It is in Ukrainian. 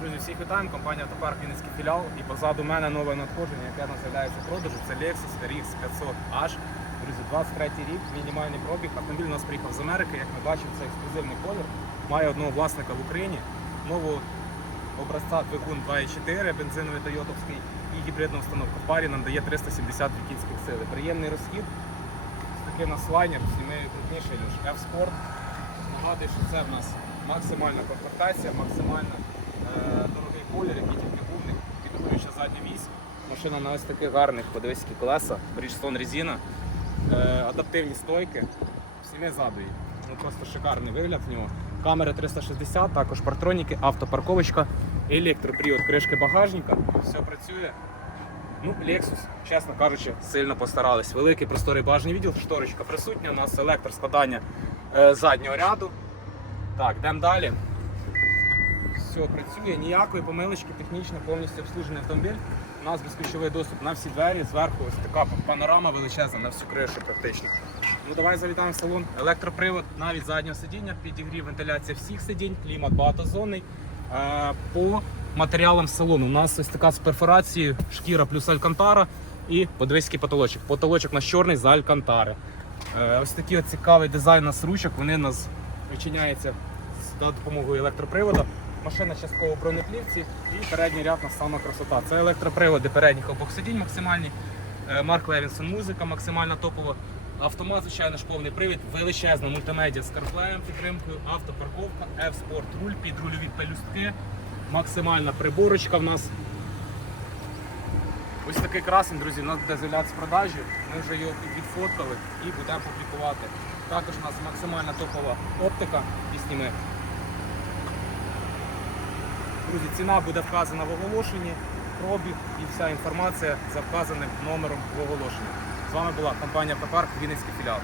Друзі, всіх вітаємо. Компанія Автопарк Вінницький філіал. І позаду мене нове надходження, яке нас з'являється в продажу. Це Lexus RX 500H. Друзі, 23 рік, мінімальний пробіг. Автомобіль у нас приїхав з Америки. Як ми бачимо, це ексклюзивний колір. Має одного власника в Україні. Нову образця двигун 2.4, бензиновий Тойотовський і гібридна установка. В парі нам дає 370 кінських сили. Приємний розхід. Ось такий у нас лайнер, сімейний крупніший ніж F-Sport. Нагадую, що це в нас максимальна комплектація, максимально дорогий колір, який тільки був, не задня вісь. Машина на ось таких гарних, подивись, які колеса, Bridgestone резина, е, адаптивні стойки, всіми задуї. Ну просто шикарний вигляд в нього. Камери 360, також партроніки, автопарковочка, електропривод кришки багажника, все працює. Ну, Lexus, чесно кажучи, сильно постарались. Великий просторий багажний відділ, шторочка присутня, у нас електроскладання е, заднього ряду. Так, йдемо далі. Все працює, ніякої помилочки, технічно повністю обслужений автомобіль. У нас безключовий доступ на всі двері, зверху ось така панорама величезна на всю кришу практично. Ну давай завітаємо в салон. Електропривод навіть заднього сидіння, підігрів, вентиляція всіх сидінь, клімат багатозонний. Е, По матеріалам салону. У нас ось така з перфорацією, шкіра плюс алькантара і подивись, який потолочок. Потолочок у нас чорний з алькантари. Е, Ось такий от цікавий дизайн у нас ручок, вони у нас вичиняються за допомогою електроприводу. Машина частково бронеплівці і передній ряд на сама красота. Це електроприводи передніх обох сидінь максимальні. Е, Марк Левінсон музика максимально топова. Автомат, звичайно ж, повний привід, величезна мультимедіа з CarPlay, підтримкою, автопарковка, F-Sport руль, підрульові пелюстки, максимальна приборочка в нас. Ось такий красень, друзі, у нас буде з'являтися в продажі. Ми вже його відфоткали і будемо публікувати. Також у нас максимальна топова оптика і сніми. Друзі, ціна буде вказана в оголошенні, пробіг і вся інформація за вказаним номером в оголошенні. З вами була компанія Пепарк Вінницький філіал.